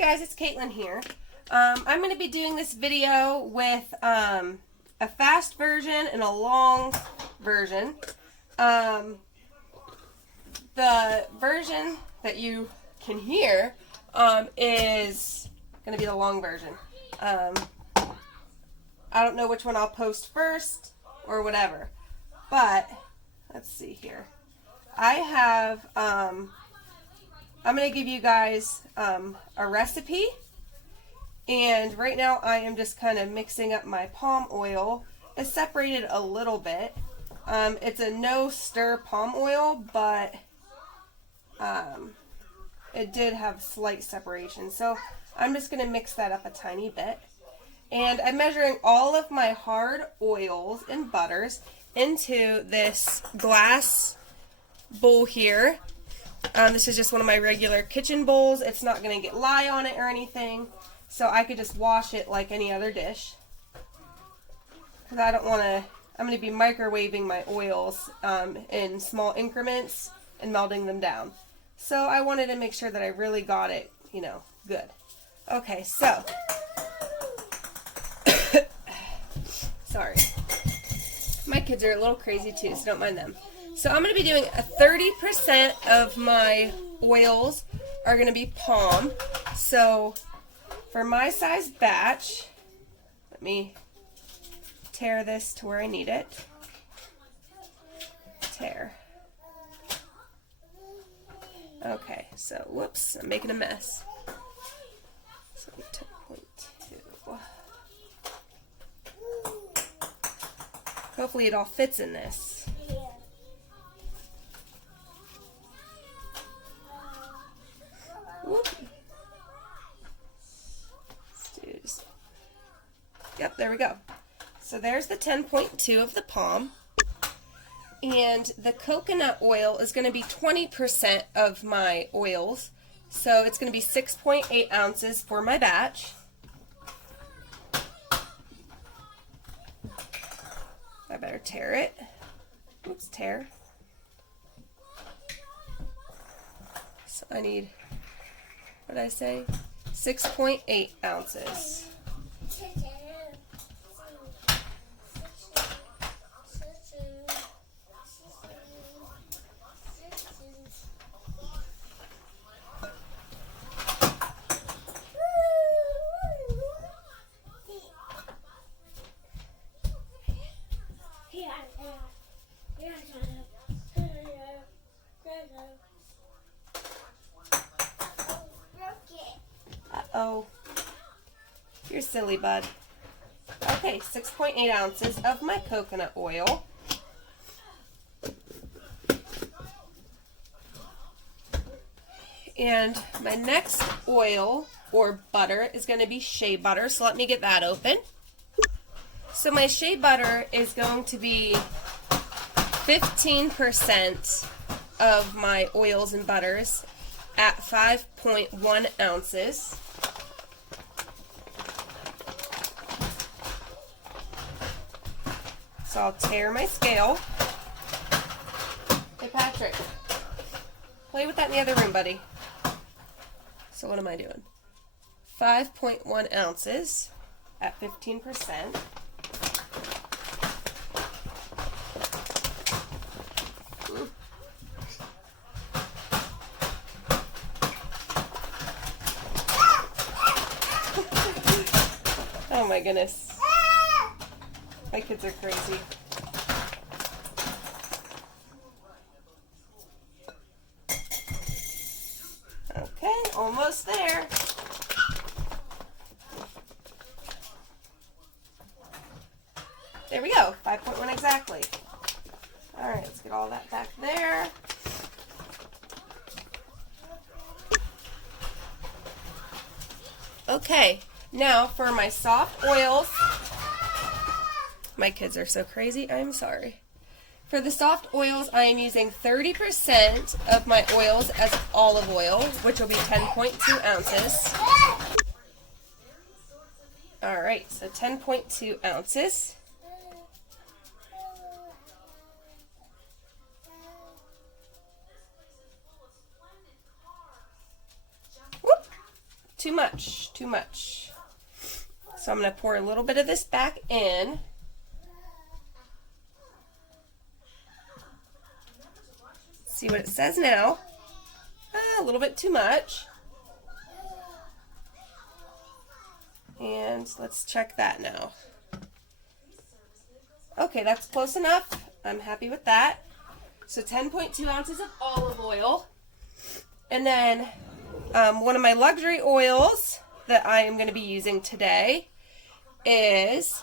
guys, it's Caitlin here. I'm going to be doing this video with a fast version and a long version. The version that you can hear is going to be the long version. I don't know which one I'll post first or whatever, but let's see here. I have, I'm going to give you guys a recipe, and right now I am just kind of mixing up my palm oil. It's separated a little bit. It's a no stir palm oil, but it did have slight separation, so I'm just going to mix that up a tiny bit. And I'm measuring all of my hard oils and butters into this glass bowl here. This is just one of my regular kitchen bowls. It's not going to get lye on it or anything, so I could just wash it like any other dish. Because I don't want to, I'm going to be microwaving my oils in small increments and melting them down. So I wanted to make sure that I really got it, you know, good. Okay, so, sorry. My kids are a little crazy too, so don't mind them. So I'm going to be doing 30% of my oils are going to be palm. So for my size batch, let me tear this to where I need it. Tear. Okay, so whoops, I'm making a mess. So 10.2. Hopefully it all fits in this. Whoop. Yep, there we go. So there's the 10.2 of the palm. And the coconut oil is going to be 20% of my oils. So it's going to be 6.8 ounces for my batch. I better tear it. Oops, tear. So I need, what did I say? 6.8 ounces. Uh-oh. You're silly, bud. Okay, 6.8 ounces of my coconut oil. And my next oil or butter is going to be shea butter, so let me get that open. So my shea butter is going to be 15% of my oils and butters at 5.1 ounces. So I'll tear my scale. Hey Patrick, play with that in the other room, buddy. So what am I doing? 5.1 ounces at 15%. Oh my goodness. My kids are crazy. Okay, almost there. There we go, 5.1 exactly. Alright, let's get all that back there. Okay, now for my soft oils. My kids are so crazy, I'm sorry. For the soft oils, I am using 30% of my oils as olive oil, which will be 10.2 ounces. Alright, so 10.2 ounces. too much, too much. So I'm going to pour a little bit of this back in. See what it says now. A little bit too much. And let's check that now. Okay, that's close enough. I'm happy with that. So 10.2 ounces of olive oil. And then one of my luxury oils that I am going to be using today is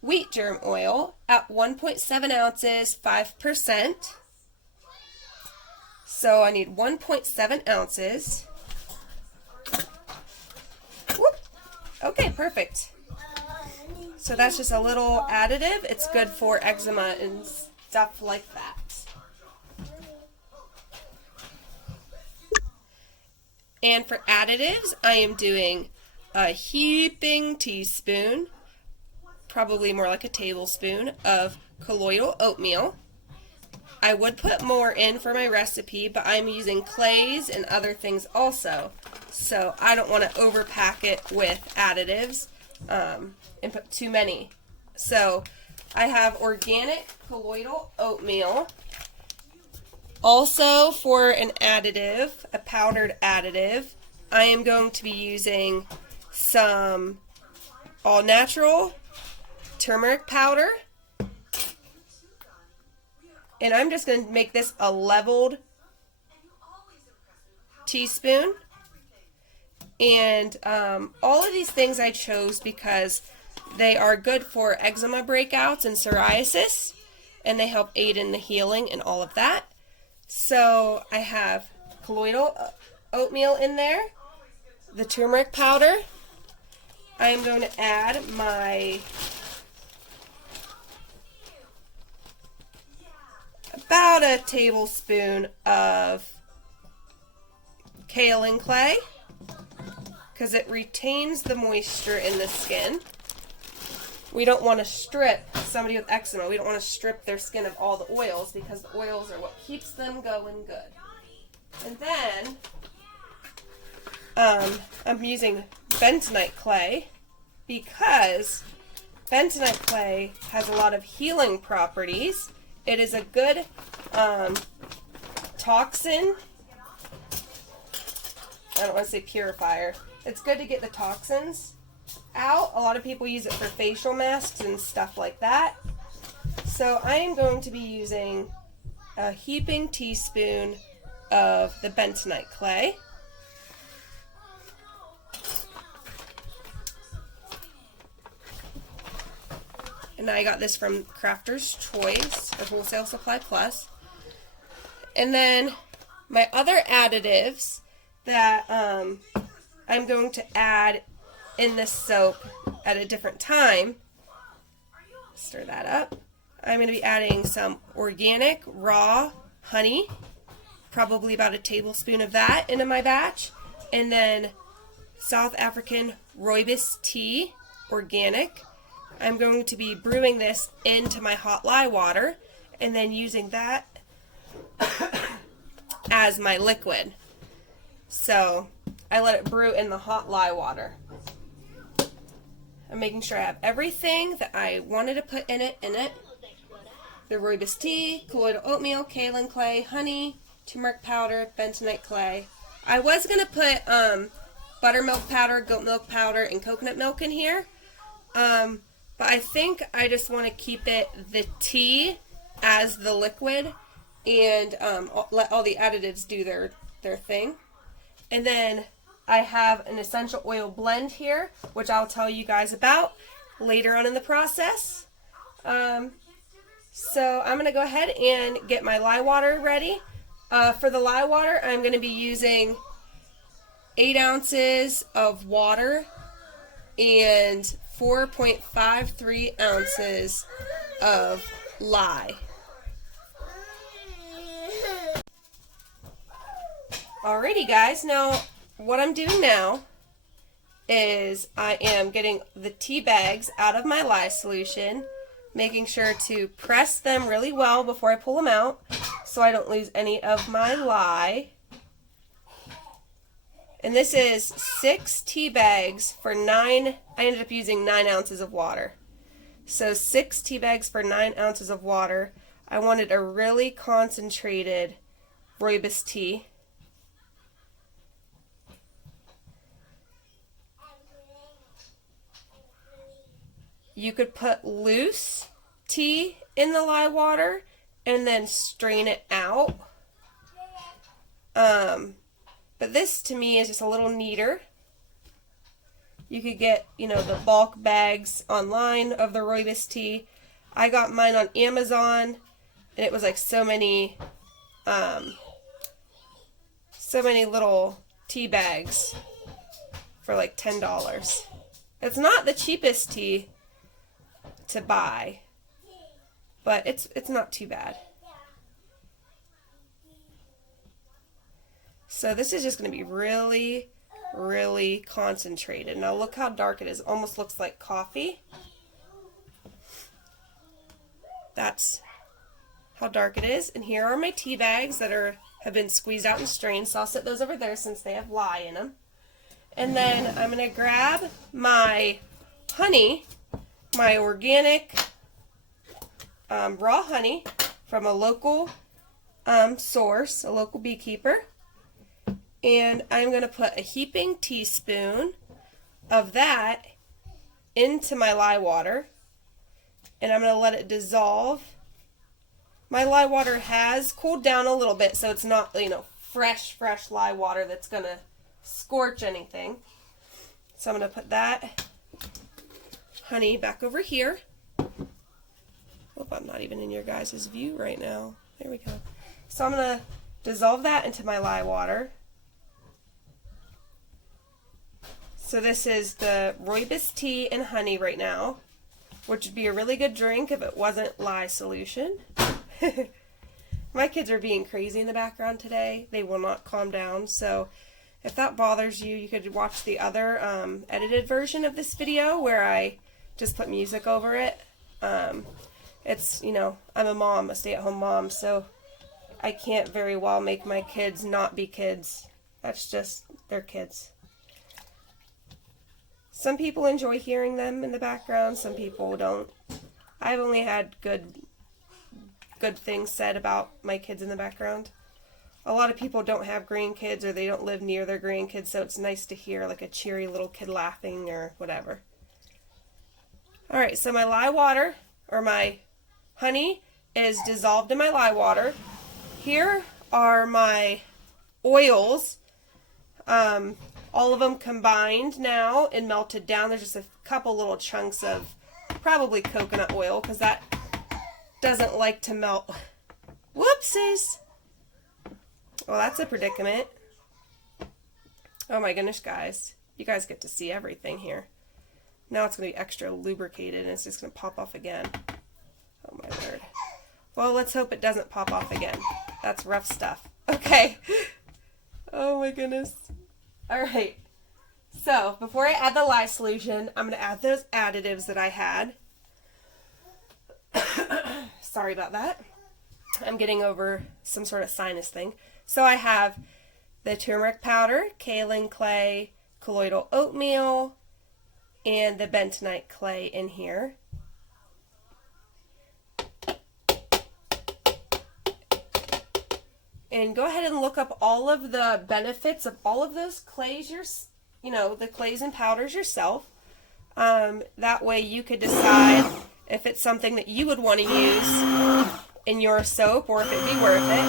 wheat germ oil at 1.7 ounces, 5%. So I need 1.7 ounces. Whoop. Okay, perfect. So that's just a little additive. It's good for eczema and stuff like that. And for additives, I am doing a heaping teaspoon, probably more like a tablespoon, of colloidal oatmeal. I would put more in for my recipe, but I'm using clays and other things also. So I don't want to overpack it with additives and put too many. So I have organic colloidal oatmeal. Also for an additive, a powdered additive, I am going to be using some all natural turmeric powder. And I'm just going to make this a leveled teaspoon. And all of these things I chose because they are good for eczema breakouts and psoriasis, and they help aid in the healing and all of that. So I have colloidal oatmeal in there, the turmeric powder. I'm going to add my about a tablespoon of kaolin clay because it retains the moisture in the skin. We don't want to strip somebody with eczema. We don't want to strip their skin of all the oils because the oils are what keeps them going good. And then I'm using bentonite clay because bentonite clay has a lot of healing properties. It is a good toxin. I don't want to say purifier. It's good to get the toxins out. A lot of people use it for facial masks and stuff like that. So I am going to be using a heaping teaspoon of the bentonite clay. And I got this from Crafter's Choice or Wholesale Supply Plus. And then my other additives that I'm going to add in this soap at a different time. Stir that up. I'm going to be adding some organic raw honey, probably about a tablespoon of that into my batch. And then South African Rooibos tea, organic. I'm going to be brewing this into my hot lye water and then using that as my liquid. So I let it brew in the hot lye water. I'm making sure I have everything that I wanted to put in it. The Rooibos tea, colloidal oatmeal, kaolin clay, honey, turmeric powder, bentonite clay. I was going to put buttermilk powder, goat milk powder, and coconut milk in here. But I think I just want to keep it the tea as the liquid and let all the additives do their thing. And then I have an essential oil blend here, which I'll tell you guys about later on in the process. So I'm going to go ahead and get my lye water ready. For the lye water, I'm going to be using 8 ounces of water and 4.53 ounces of lye. Alrighty guys, now what I'm doing now is I am getting the tea bags out of my lye solution, making sure to press them really well before I pull them out so I don't lose any of my lye. And this is 6 tea bags for 9, I ended up using 9 ounces of water. So 6 tea bags for 9 ounces of water. I wanted a really concentrated Rooibos tea. You could put loose tea in the lye water and then strain it out. But this to me is just a little neater. You could get, the bulk bags online of the Rooibos tea. I got mine on Amazon, and it was like so many little tea bags for like $10. It's not the cheapest tea to buy, but it's not too bad. So this is just going to be really, really concentrated. Now look how dark it is. It almost looks like coffee. That's how dark it is. And here are my tea bags that have been squeezed out and strained. So I'll set those over there since they have lye in them. And then I'm going to grab my honey, my organic raw honey from a local source, a local beekeeper. And I'm going to put a heaping teaspoon of that into my lye water. And I'm going to let it dissolve. My lye water has cooled down a little bit, so it's not, fresh lye water that's going to scorch anything. So I'm going to put that honey back over here. Hope I'm not even in your guys' view right now. There we go. So I'm going to dissolve that into my lye water. So this is the Rooibos tea and honey right now, which would be a really good drink if it wasn't lye solution. My kids are being crazy in the background today. They will not calm down. So if that bothers you, you could watch the other edited version of this video where I just put music over it. It's, I'm a mom, a stay-at-home mom, so I can't very well make my kids not be kids. That's just, they're kids. Some people enjoy hearing them in the background, some people don't. I've only had good things said about my kids in the background. A lot of people don't have grandkids or they don't live near their grandkids, so it's nice to hear like a cheery little kid laughing or whatever. Alright, so my lye water, or my honey, is dissolved in my lye water. Here are my oils. All of them combined now and melted down. There's just a couple little chunks of probably coconut oil because that doesn't like to melt. Whoopsies! Well, that's a predicament. Oh my goodness, guys. You guys get to see everything here. Now it's going to be extra lubricated and it's just going to pop off again. Oh my word. Well, let's hope it doesn't pop off again. That's rough stuff. Okay. Oh my goodness. Alright, so before I add the lye solution, I'm going to add those additives that I had. Sorry about that. I'm getting over some sort of sinus thing. So I have the turmeric powder, kaolin clay, colloidal oatmeal, and the bentonite clay in here. And go ahead and look up all of the benefits of all of those clays, the clays and powders yourself. That way you could decide if it's something that you would want to use in your soap or if it'd be worth it.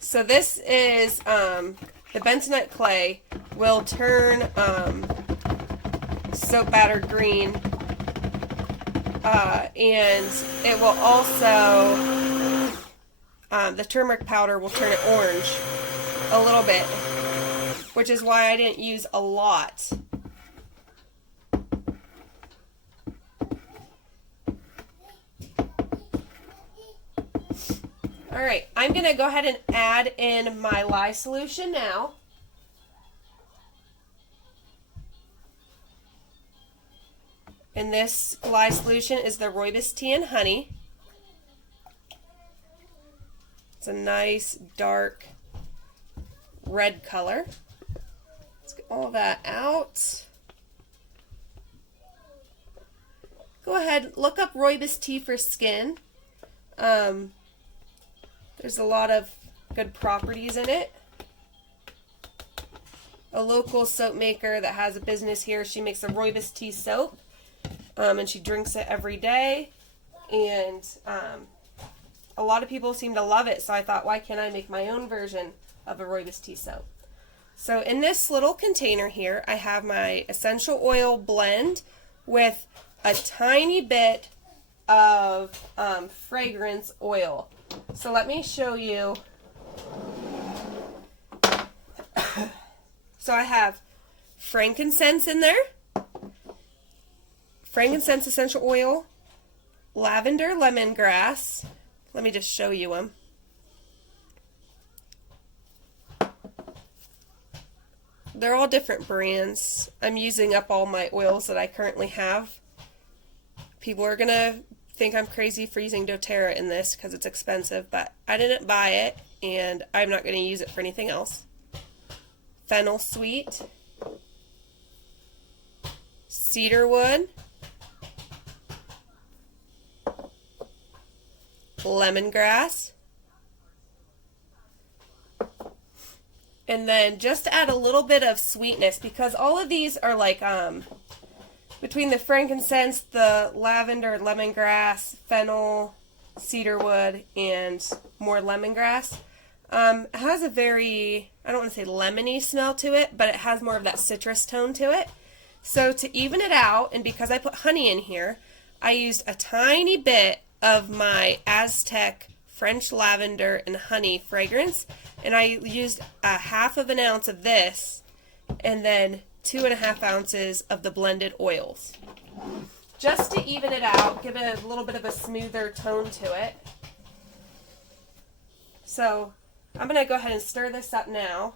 So this is the bentonite clay will turn soap batter green, and it will also, the turmeric powder will turn it orange a little bit, which is why I didn't use a lot. Alright, I'm going to go ahead and add in my lye solution now. And this lye solution is the Rooibos tea and honey. It's a nice dark red color. Let's get all that out. Go ahead, look up Rooibos tea for skin. There's a lot of good properties in it. A local soap maker that has a business here, she makes a Rooibos tea soap, and she drinks it every day, and a lot of people seem to love it, so I thought, why can't I make my own version of a Rooibos tea soap? So in this little container here, I have my essential oil blend with a tiny bit of fragrance oil. So let me show you. So I have frankincense in there, frankincense essential oil, lavender, lemongrass. Let me just show you them. They're all different brands. I'm using up all my oils that I currently have. People are going to think I'm crazy for using doTERRA in this because it's expensive, but I didn't buy it and I'm not going to use it for anything else. Fennel sweet, cedarwood, lemongrass, and then just to add a little bit of sweetness, because all of these are like between the frankincense, the lavender, lemongrass, fennel, cedarwood, and more lemongrass. It has a very, I don't want to say lemony smell to it, but it has more of that citrus tone to it. So to even it out, and because I put honey in here, I used a tiny bit of my Aztec French lavender and honey fragrance, and I used a 1/2 ounce of this, and then 2.5 ounces of the blended oils. Just to even it out, give it a little bit of a smoother tone to it. So I'm going to go ahead and stir this up now.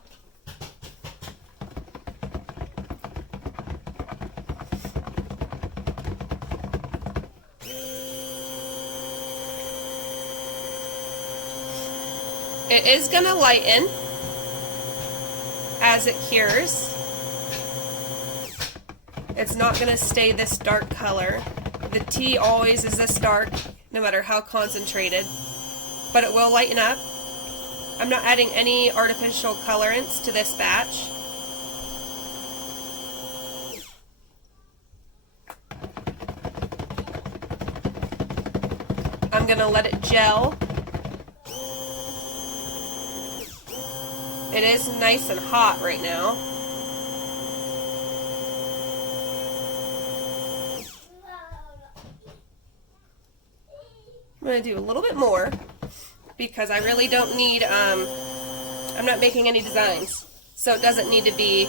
It is going to lighten as it cures. It's not going to stay this dark color. The tea always is this dark, no matter how concentrated, but it will lighten up. I'm not adding any artificial colorants to this batch. I'm going to let it gel. It is nice and hot right now. I'm going to do a little bit more because I really don't need, I'm not making any designs, so it doesn't need to be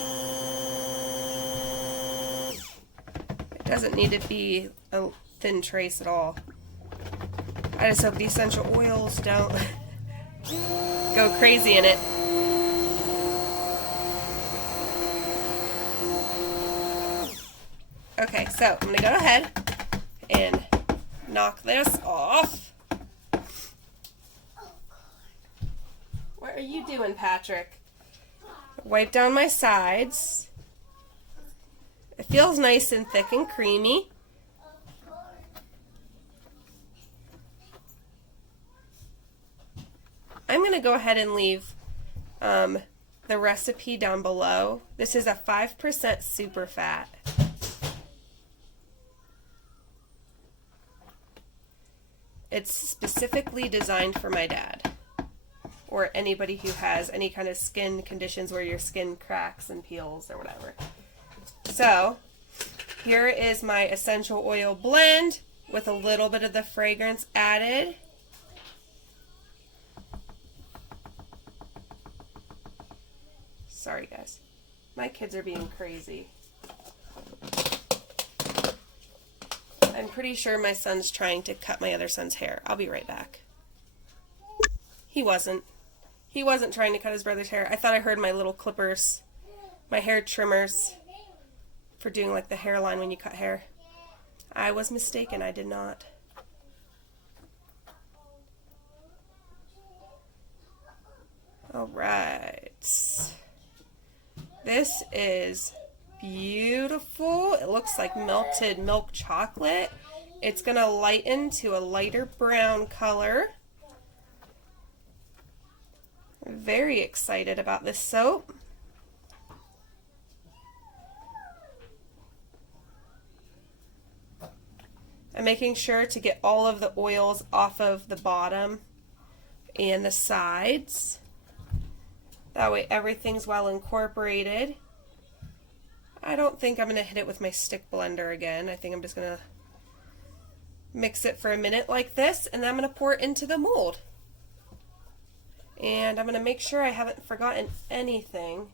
a thin trace at all. I just hope the essential oils don't go crazy in it. Okay, so I'm going to go ahead and knock this off. What are you doing, Patrick? Wipe down my sides. It feels nice and thick and creamy. I'm going to go ahead and leave the recipe down below. This is a 5% superfat. It's specifically designed for my dad, or anybody who has any kind of skin conditions where your skin cracks and peels or whatever. So here is my essential oil blend with a little bit of the fragrance added. Sorry guys, my kids are being crazy. I'm pretty sure my son's trying to cut my other son's hair. I'll be right back. He wasn't. He wasn't trying to cut his brother's hair. I thought I heard my little clippers, my hair trimmers for doing like the hairline when you cut hair. I was mistaken. I did not. is beautiful. It looks like melted milk chocolate. It's going to lighten to a lighter brown color. I'm very excited about this soap. I'm making sure to get all of the oils off of the bottom and the sides. That way everything's well incorporated. I don't think I'm going to hit it with my stick blender again. I think I'm just going to mix it for a minute like this, and then I'm going to pour it into the mold. And I'm going to make sure I haven't forgotten anything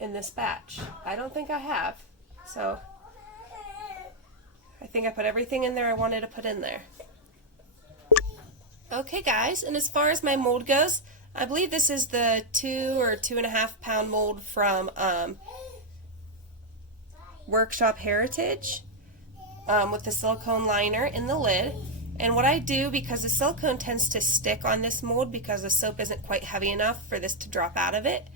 in this batch. I don't think I have. So I think I put everything in there I wanted to put in there. Okay guys, and as far as my mold goes, I believe this is the 2 or 2.5 pound mold from Workshop Heritage with the silicone liner in the lid. And what I do, because the silicone tends to stick on this mold because the soap isn't quite heavy enough for this to drop out of it,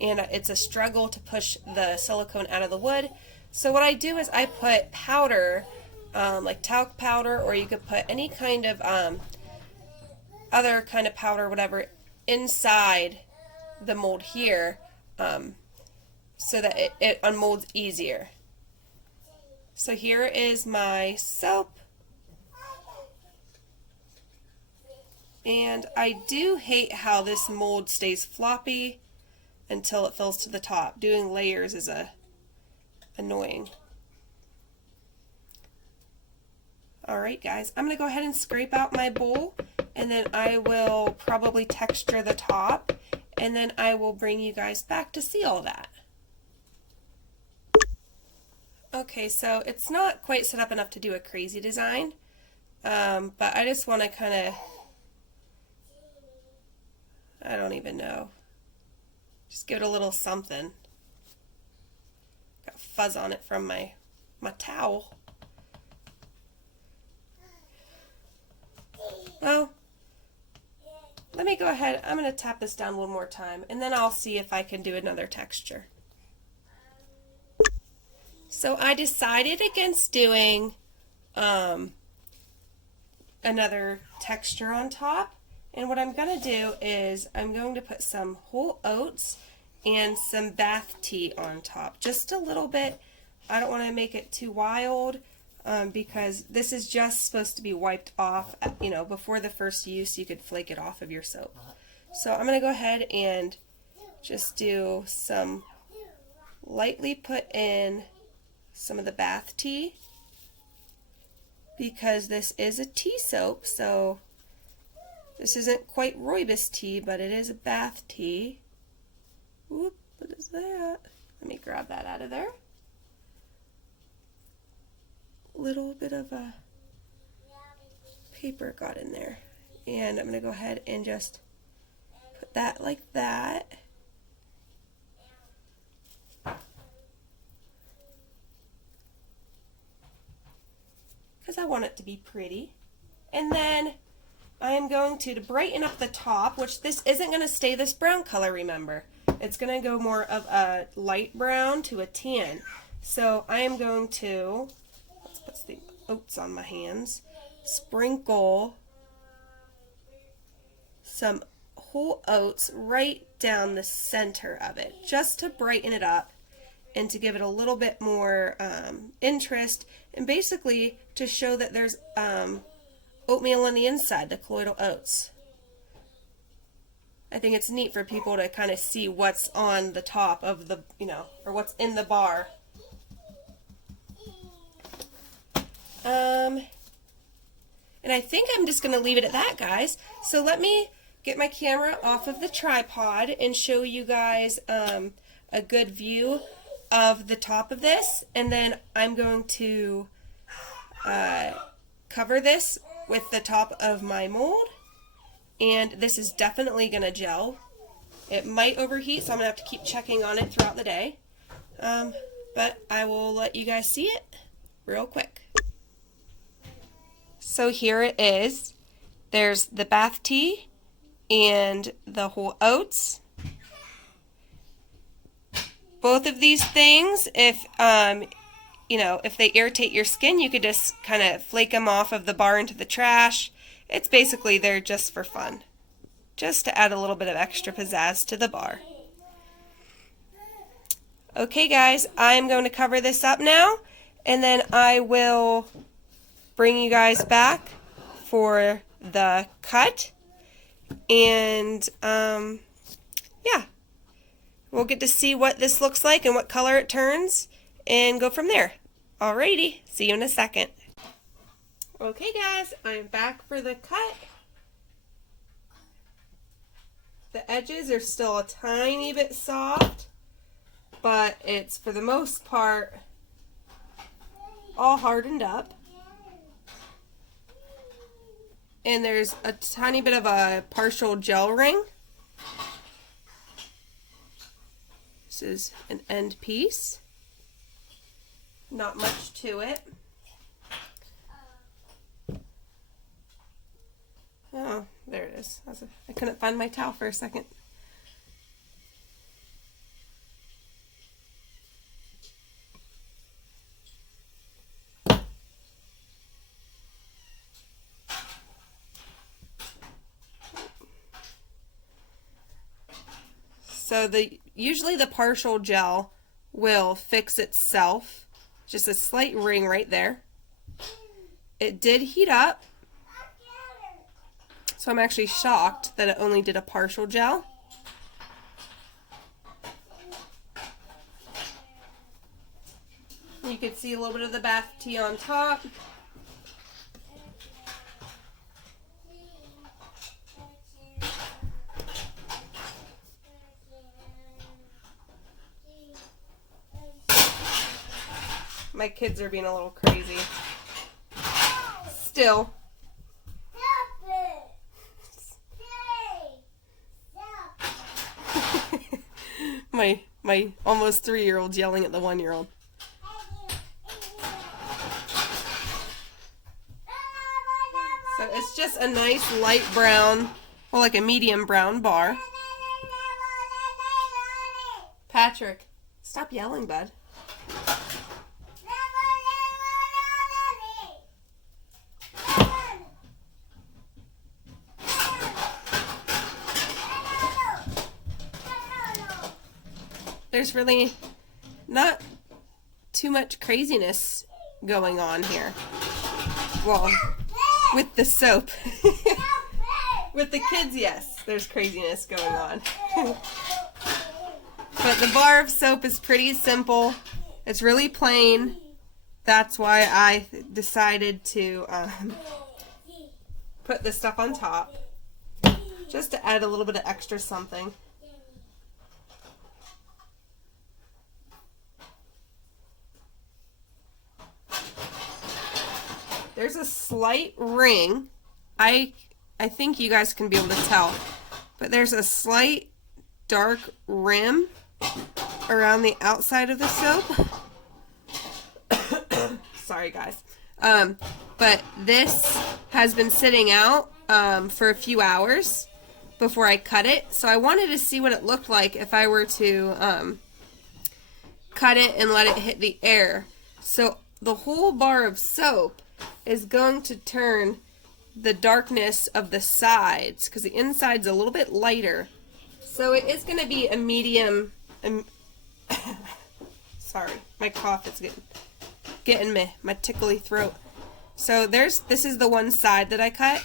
and it's a struggle to push the silicone out of the wood. So what I do is I put powder, like talc powder, or you could put any kind of other kind of powder, whatever, inside the mold here, so that it unmolds easier. So here is my soap. And I do hate how this mold stays floppy until it fills to the top. Doing layers is annoying. Alright guys, I'm going to go ahead and scrape out my bowl, and then I will probably texture the top, and then I will bring you guys back to see all that. Okay, so it's not quite set up enough to do a crazy design, but I just want to kind of, I don't even know, just give it a little something. Got fuzz on it from my towel. Well, let me go ahead, I'm going to tap this down one more time, and then I'll see if I can do another texture. So I decided against doing another texture on top, and what I'm going to do is I'm going to put some whole oats and some bath tea on top, just a little bit. I don't want to make it too wild, because this is just supposed to be wiped off, you know, before the first use. You could flake it off of your soap. So I'm going to go ahead and just do some, lightly put in some of the bath tea, because this is a tea soap, so this isn't quite Rooibos tea, but it is a bath tea. Whoop, what is that? Let me grab that out of there. Little bit of a paper got in there, and I'm going to go ahead and just put that like that. Because I want it to be pretty. And then I am going to brighten up the top, which this isn't going to stay this brown color, remember. It's going to go more of a light brown to a tan. So I am going to, let's put the oats on my hands, sprinkle some whole oats right down the center of it, just to brighten it up and to give it a little bit more interest, and basically to show that there's oatmeal on the inside, the colloidal oats. I think it's neat for people to kind of see what's on the top of the, you know, or what's in the bar. And I think I'm just going to leave it at that, guys. So let me get my camera off of the tripod and show you guys a good view of the top of this, and then I'm going to cover this with the top of my mold, and this is definitely going to gel. It might overheat, so I'm going to have to keep checking on it throughout the day, but I will let you guys see it real quick. So here it is. There's the bath tea and the whole oats, both of these things, if you know, if they irritate your skin, you could just kind of flake them off of the bar into the trash. It's basically there just for fun, just to add a little bit of extra pizzazz to the bar. Okay guys, I'm going to cover this up now, and then I will bring you guys back for the cut, and yeah, we'll get to see what this looks like and what color it turns and go from there. Alrighty, see you in a second. Okay guys, I'm back for the cut. The edges are still a tiny bit soft, but it's for the most part all hardened up. And there's a tiny bit of a partial gel ring. This is an end piece. Not much to it. Oh, there it is. I couldn't find my towel for a second. So usually the partial gel will fix itself. Just a slight ring right there. It did heat up, so I'm actually shocked that it only did a partial gel. You can see a little bit of the bath tea on top. My kids are being a little crazy. Still. My almost 3-year-old's yelling at the 1-year-old. So it's just a nice light brown, well, like a medium brown bar. Patrick, stop yelling, bud. There's really not too much craziness going on here. Well, with the soap. With the kids, yes, there's craziness going on. But the bar of soap is pretty simple. It's really plain. That's why I decided to put this stuff on top, just to add a little bit of extra something. There's a slight ring. I think you guys can be able to tell, but there's a slight dark rim around the outside of the soap. Sorry guys. But this has been sitting out for a few hours before I cut it, so I wanted to see what it looked like if I were to cut it and let it hit the air. So the whole bar of soap is going to turn the darkness of the sides, because the inside's a little bit lighter. So it is going to be a medium. Sorry, my cough is getting me, my tickly throat. So this is the one side that I cut,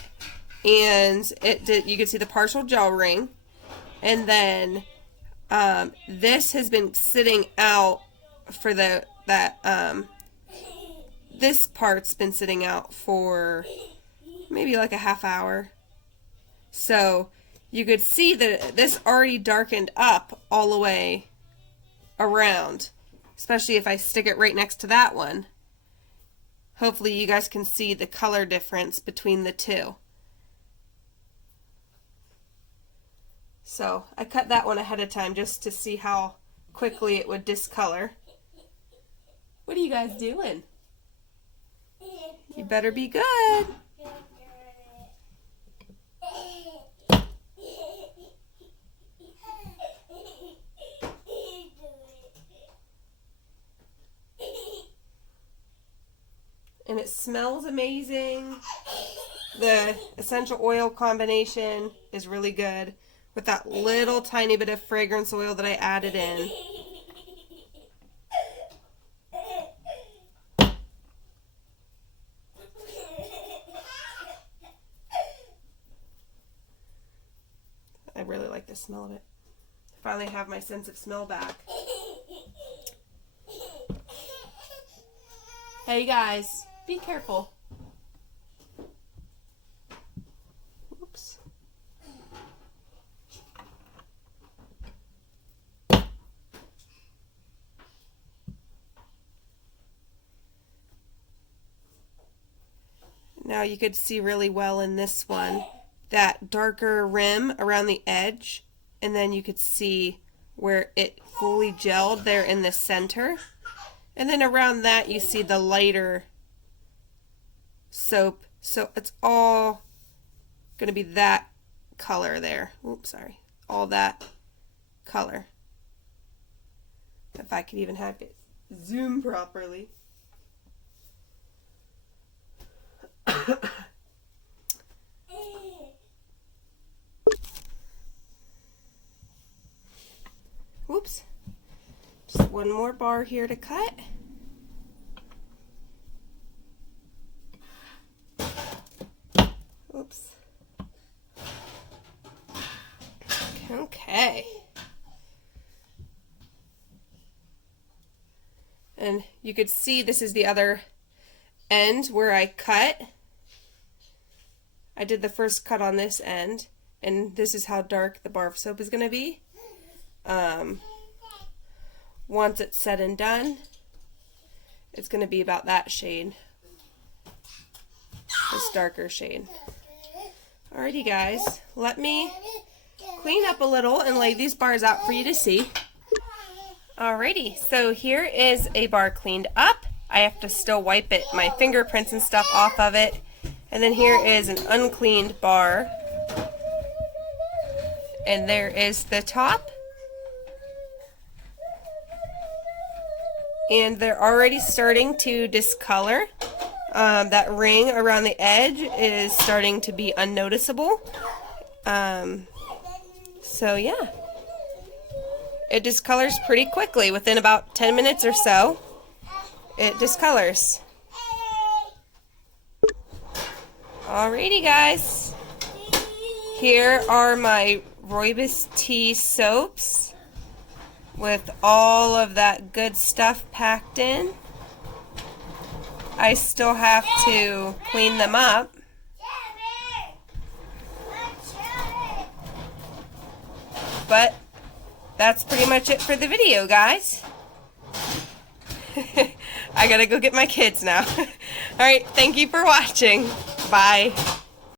and you can see the partial gel ring, and then this has been sitting out for this part's been sitting out for maybe like a half hour. So you could see that this already darkened up all the way around, especially if I stick it right next to that one. Hopefully you guys can see the color difference between the two. So I cut that one ahead of time just to see how quickly it would discolor. What are you guys doing? You better be good. it smells amazing. The essential oil combination is really good with that little tiny bit of fragrance oil that I added in. I really like the smell of it. Finally have my sense of smell back. Hey guys, be careful. Oops. Now you could see really well in this one that darker rim around the edge, and then you could see where it fully gelled there in the center. And then around that you see the lighter soap. So it's all going to be that color there. Oops, sorry. All that color. If I could even have it zoom properly. Whoops. Just one more bar here to cut. Oops. Okay. And you could see this is the other end where I cut. I did the first cut on this end, and this is how dark the bar of soap is going to be. Once it's said and done, it's going to be about that shade, this darker shade. Alrighty guys, let me clean up a little and lay these bars out for you to see. Alrighty, so here is a bar cleaned up. I have to still wipe it, my fingerprints and stuff off of it. And then here is an uncleaned bar. And there is the top. And they're already starting to discolor. That ring around the edge is starting to be unnoticeable. So yeah, it discolors pretty quickly. Within about 10 minutes or so, it discolors. Alrighty guys, here are my Rooibos tea soaps with all of that good stuff packed in. I still have to clean them up. But that's pretty much it for the video, guys. I gotta go get my kids now. Alright, thank you for watching. Bye.